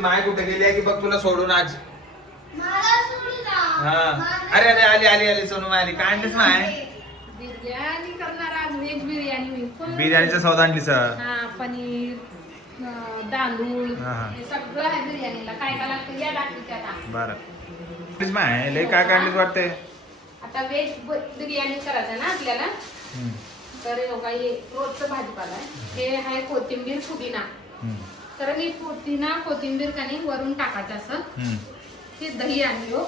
माय कुठे गेली आहे की बघ तुला सोडून आज. हा अरे अरे आली आली आली सोनू माय आली. काय आणलीस माय? बिर्याणी करणार आज. व्हेज बिर्याणी. बिर्याणीचा सौदा आणलीस. हा पनीर, तांदूळ हे सगळं आहे बिर्याणीला. काय काय लागतं या टाकते आता. बरं माय लय काय काढलीस वाटते. आता व्हेज बिर्याणी करायचं ना आपल्याला. तर योगा हे रोजचं भाजीपाला आहे. हे आहे कोथिंबीर पुदिना. तर मी पुदिना कोथिंबीर कानी वरून टाकायचं असं. हे दही आणि हो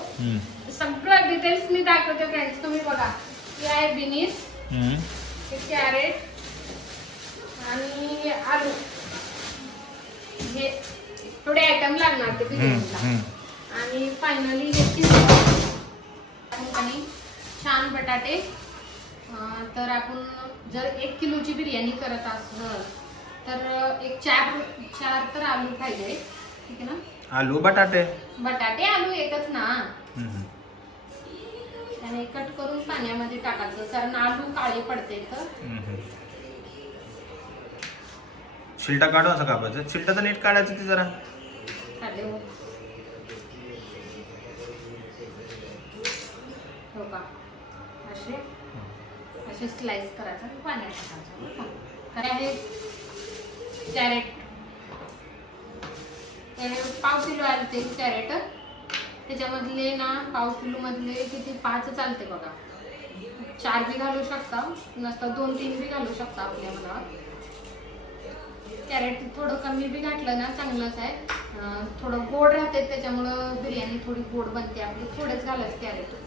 सगळं डिटेल्स मी दाखवते फ्रेंड्स. तुम्ही बघा हे आहे बिनीस, हे कॅरेट आणि आलू. हे थोडे आयटम लागणार ते बिर्याणीला. आणि फायनली हे चिकन, छान बटाटे. तर आपण जर 1 किलोची बिर्याणी करत असलं तर एक चार तर आलू पाहिजे. ठीक आहे ना. आलू बटाटे आलू एकच ना. आणि कट करून पाण्यामध्ये टाकायचं कारण आलू काळे पडते. तर शिलटा काढू असं कापायचं. शिलटा तर नीट काढायचं ते जरा. हो का असे स्लाइस करायचं आणि पाण्यात टाकायचं. काय आहे कॅरेट. पाव किलो आले ते कॅरेट. त्याच्यामधले ना पाव किलो मधले किती 5 चालते बघा. 4 बी घालू शकता नसतं 2-3 बी घालू शकता आपल्या मनावर. कॅरेट थोडं कमी बी घातलं ना चांगलंच आहे. थोडं गोड राहते त्याच्यामुळं बिर्याणी थोडी गोड बनते आपली. थोडेच घालायचं कॅरेट.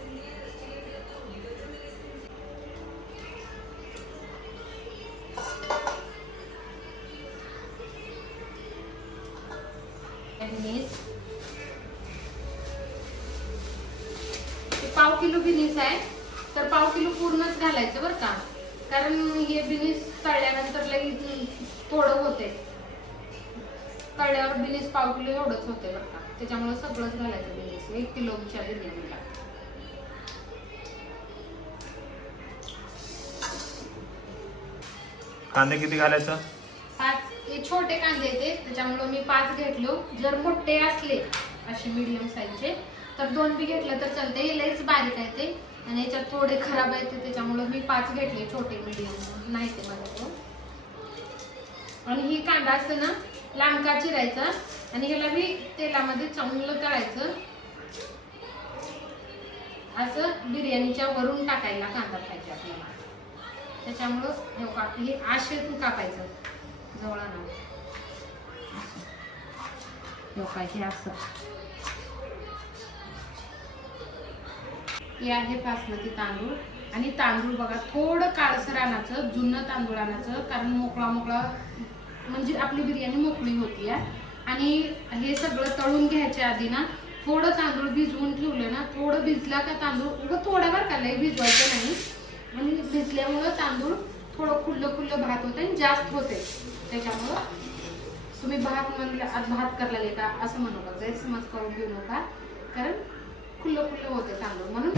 पाव किलो बिनीस आहे तर पाव किलो पूर्णच घालायचं बरं का. कारण हे बिनीस तळल्यानंतर लगेच थोडं होते. तळल्यावर बिनीस पाव किलो एवढंच होते बरं का. त्याच्यामुळे सगळंच घालायचं बिनीस 1 किलोच्या बिर्याणीला. कांदे किती घालायचं? 5. हे छोटे कांदे येते त्याच्यामुळे मी 5 घेतलो. जर मोठे असले असे मीडियम साईजचे तर 2 बी घेतलं तर चालते. हे लईच बारीक आहे ते आणि याच्यात थोडे खराब आहे ते त्याच्यामुळे मी 5 घेतले छोटे मीडियम नाही ते माझ्याकडून. आणि ही कांदा असतं ना लांबका चिरायचा आणि ह्याला बी तेलामध्ये चांगलं तळायचं. असं बिर्याणीच्या वरून टाकायला कांदा पाहिजे आपल्याला. त्याच्यामुळं हे आशे कापायचं जवळ ना. हे असं हे आहे बासमती तांदूळ. आणि तांदूळ बघा थोडं काळसर आणायचं जुनं तांदूळ आणायचं कारण मोकळा म्हणजे आपली बिर्याणी मोकळी होती. आणि हे सगळं तळून घ्यायच्या आधी ना थोडं तांदूळ भिजवून ठेवलं ना. थोडं भिजला का तांदूळ उगं थोडा बरं का लई भिजवायचं नाही. आणि भिजल्यामुळं तांदूळ थोडं खुल्लं भात होतं आणि जास्त होते. त्याच्यामुळं तुम्ही भात म्हणलं आज भात करायला का असं म्हणू नका. गैरसमज करून घेऊ नका कारण खुल्लं होते तांदूळ म्हणून.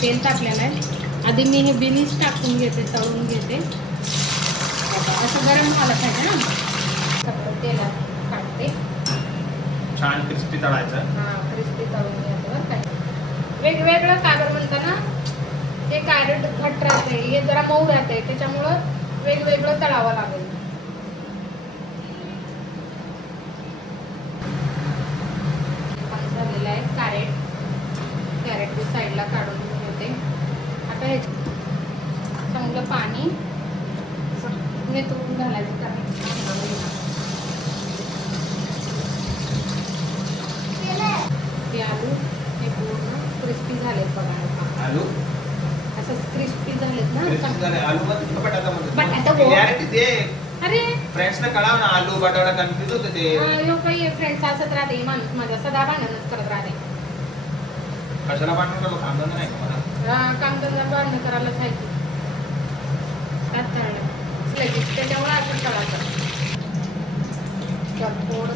तेल टाकलेलं आहे. आधी मी हे बिनीस टाकून घेते तळून घेते. असं गरम झालं पाहिजे ना. सगळं तेलात टाकते. छान क्रिस्पी तळायचं. क्रिस्पी तळून घ्यायचं बरं काय. वेगवेगळं कागद म्हणताना ते कॅरेट घट्ट राहते हे जरा मऊ राहते त्याच्यामुळं वेगवेगळं तळावं लागेल. झालेलं आहे कॅरेट साईडला काढून ठेवते. आता हे चांगलं पाणी निथळून घालायचं कारण हे आलू हे पूर्ण क्रिस्पी झालेत बघा. आलू असं क्रिस्पी झालेत ना. अरे फ्रेंड्सला कळाव ना आलू बटाटा कन्फ्युज होते ते. काही फ्रेंड्स असत राहते माणूस माझ्या सदा भांडणच करत राहते. कशाला पाठवून का कामधंदा नाही का मला. कामधंदा भांडण करायलाच आहे की. त्याच्यामुळे आपण करायचं थोडं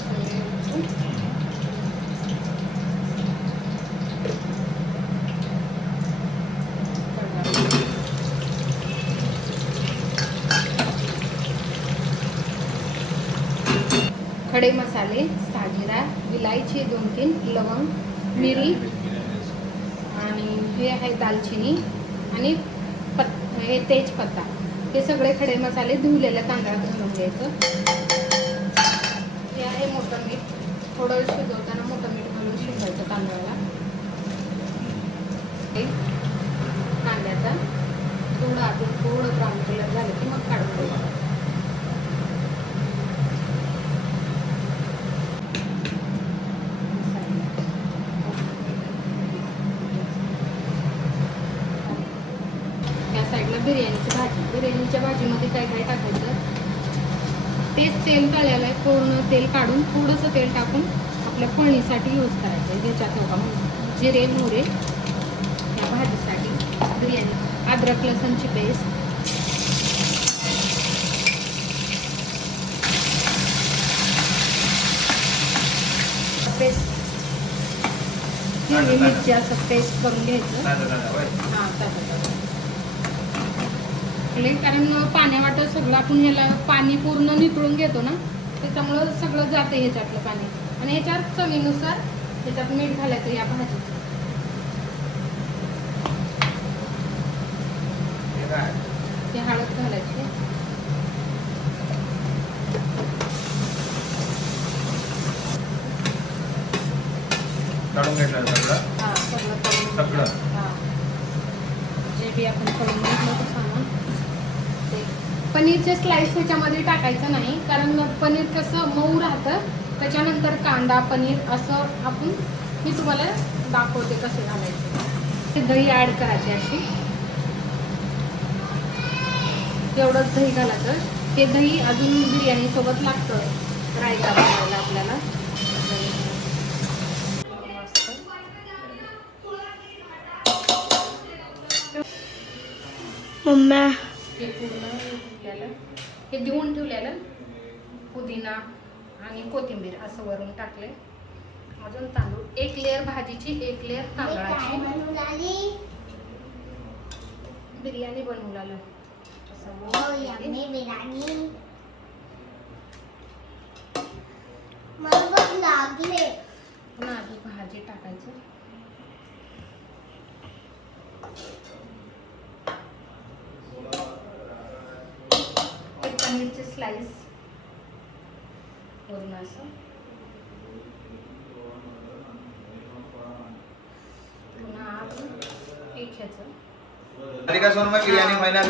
खडे मसाले, साजिरा, विलायची 2-3, लवंग, मिरी आणि हे आहे दालचिनी आणि हे तेजपत्ता. हे सगळे खडे मसाले धुवलेल्या तांदळात घालून घ्यायचं. हे आहे मोठं मीठ, थोडं शिजवताना मोठं मीठ घालून शिजवायचं तांदळाला. कांद्याचा थोडं आतून थोडं ब्राऊन कलर झालं की मग काढून घ्यायचं. या साईडला बिर्याणीची भाजी. बिर्याणीच्या भाजीमध्ये काय काय टाकायचं, तेच तेल तळलेलं आहे, पूर्ण तेल काढून थोडंसं तेल टाकून आपल्या फोडणीसाठी यूज करायचं आहे. ह्याच्यात जिरे मोहरे या भाजीसाठी. बिर्याणी अद्रक लसूणची पेस्ट, हिरवी मिरची असं पेस्ट करून घ्यायचं. कारण पाण्या वाटत सगळं आपण ह्याला पाणी पूर्ण नितळून घेतो ना, त्याच्यामुळं सगळं जातं ह्याच्यातलं पाणी. आणि ह्याच्यात चवीनुसार ह्याच्यात मीठ घालायचं या भाजीत. ते हळद घालायची. काढून घेतलं सगळं. हा सगळं सगळं. हा जे बी आपण करून घेतलं होतं सामान ते. पनीरचे स्लाइस ह्याच्यामध्ये टाकायचं नाही, कारण पनीर कसं मऊ राहतं. त्याच्यानंतर कांदा पनीर असं आपण मी तुम्हाला दाखवते कसे घालायचे. दही ॲड करायची अशी, एवढंच दही घालायचं. ते दही अजून बिर्याणी सोबत लागतं रायता बनवायला आपल्याला. मम्मा हे पूर्ण हे देऊन ठेवलेलं पुदिना आणि कोथिंबीर असं वरून टाकले. अजून तांदूळ, एक लेअर भाजीची, एक लेअर तांदळाची. बिर्याणी बनवू लागलं. आधी भाजी टाकायचं. पनीरचे स्लाइस वरून असं पुन्हा एक ह्याचं का सोनमय बिर्याणी महिन्यात.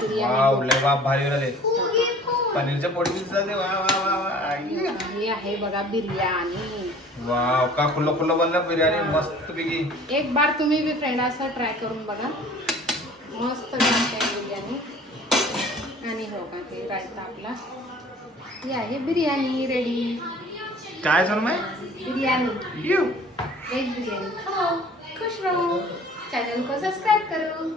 बिर्याणी वाव लय बाप भारी झाले. पनीरच्या पोळी जाते. वा वा वा वा. हे आहे बघा बिर्याणी. वाव का खुल्लं खुल्लं बनलं बिर्याणी मस्त पैकी. एक बार तुम्ही बी फ्रेंड असं ट्राय करून बघा, मस्त लागते बिर्याणी. आणि हो का ते रायता आपला. ही आहे बिर्याणी रेडी. काय सोनमय? बिर्याणी, यू वेज बिर्याणी खाओ, खुश रहो. चैनल को सब्सक्राइब करो.